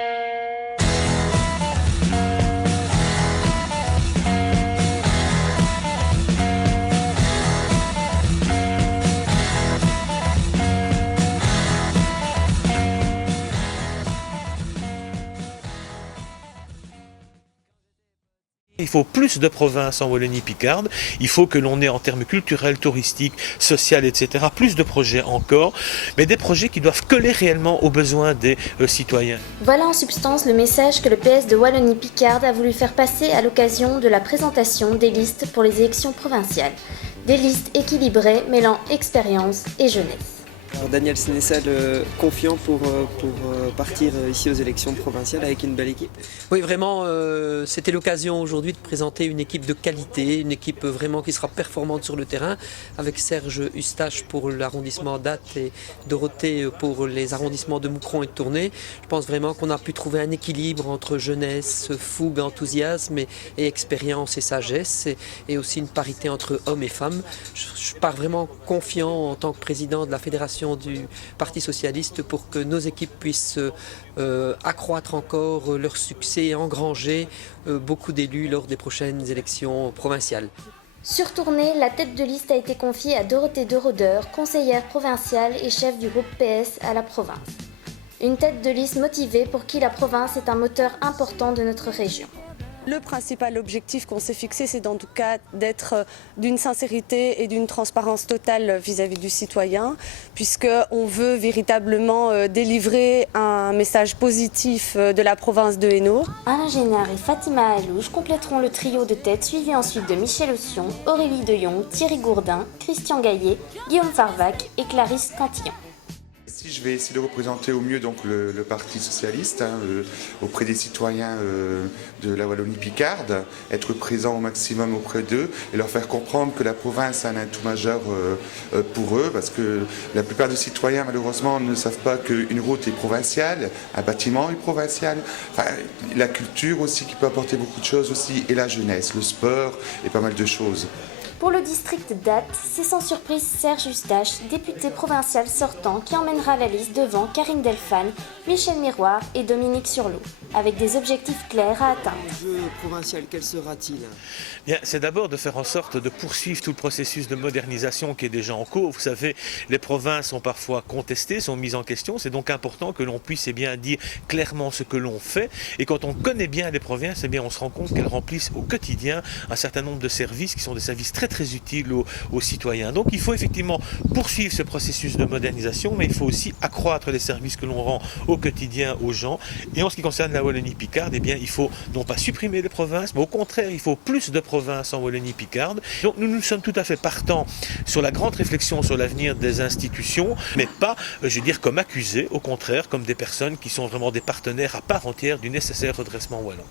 Il faut plus de provinces en Wallonie-Picarde, il faut que l'on ait en termes culturels, touristiques, sociaux, etc., plus de projets encore, mais des projets qui doivent coller réellement aux besoins des citoyens. Voilà en substance le message que le PS de Wallonie-Picarde a voulu faire passer à l'occasion de la présentation des listes pour les élections provinciales. Des listes équilibrées mêlant expérience et jeunesse. Alors Daniel Sénéchal, confiant pour partir ici aux élections provinciales avec une belle équipe? Oui, vraiment, c'était l'occasion aujourd'hui de présenter une équipe de qualité, une équipe vraiment qui sera performante sur le terrain, avec Serge Eustache pour l'arrondissement d'Ath et Dorothée pour les arrondissements de Moucron et de Tournai. Je pense vraiment qu'on a pu trouver un équilibre entre jeunesse, fougue, enthousiasme et expérience et sagesse, et aussi une parité entre hommes et femmes. Je pars vraiment confiant en tant que président de la Fédération du Parti Socialiste pour que nos équipes puissent accroître encore leur succès et engranger beaucoup d'élus lors des prochaines élections provinciales. Sur Tournai, la tête de liste a été confiée à Dorothée de Roder, conseillère provinciale et chef du groupe PS à la province. Une tête de liste motivée pour qui la province est un moteur important de notre région. Le principal objectif qu'on s'est fixé, c'est en tout cas d'être d'une sincérité et d'une transparence totale vis-à-vis du citoyen, puisqu'on veut véritablement délivrer un message positif de la province de Hainaut. Alain Génard et Fatima Alouche compléteront le trio de tête, suivi ensuite de Michel Ossion, Aurélie De Jong, Thierry Gourdin, Christian Gaillet, Guillaume Farvac et Clarisse Cantillon. Si je vais essayer de représenter au mieux donc le Parti Socialiste auprès des citoyens de la Wallonie-Picarde, être présent au maximum auprès d'eux et leur faire comprendre que la province a un atout majeur pour eux, parce que la plupart des citoyens malheureusement ne savent pas qu'une route est provinciale, un bâtiment est provincial, enfin, la culture aussi qui peut apporter beaucoup de choses aussi, et la jeunesse, le sport et pas mal de choses. Pour le district d'Ath, c'est sans surprise Serge Eustache, député provincial sortant, qui emmènera la liste devant Karine Delphane, Michel Miroir et Dominique Surlot, avec des objectifs clairs à atteindre. L'enjeu provincial, quel sera-t-il? Bien, c'est d'abord de faire en sorte de poursuivre tout le processus de modernisation qui est déjà en cours. Vous savez, les provinces sont parfois contestées, sont mises en question. C'est donc important que l'on puisse bien dire clairement ce que l'on fait. Et quand on connaît bien les provinces, bien, on se rend compte qu'elles remplissent au quotidien un certain nombre de services qui sont des services très utiles aux citoyens. Donc il faut effectivement poursuivre ce processus de modernisation, mais il faut aussi accroître les services que l'on rend au quotidien aux gens. Et en ce qui concerne la Wallonie-Picarde, bien, il faut non pas supprimer les provinces, mais au contraire, il faut plus de provinces en Wallonie-Picarde. Donc nous sommes tout à fait partants sur la grande réflexion sur l'avenir des institutions, mais pas, je veux dire, comme accusés, au contraire, comme des personnes qui sont vraiment des partenaires à part entière du nécessaire redressement wallon.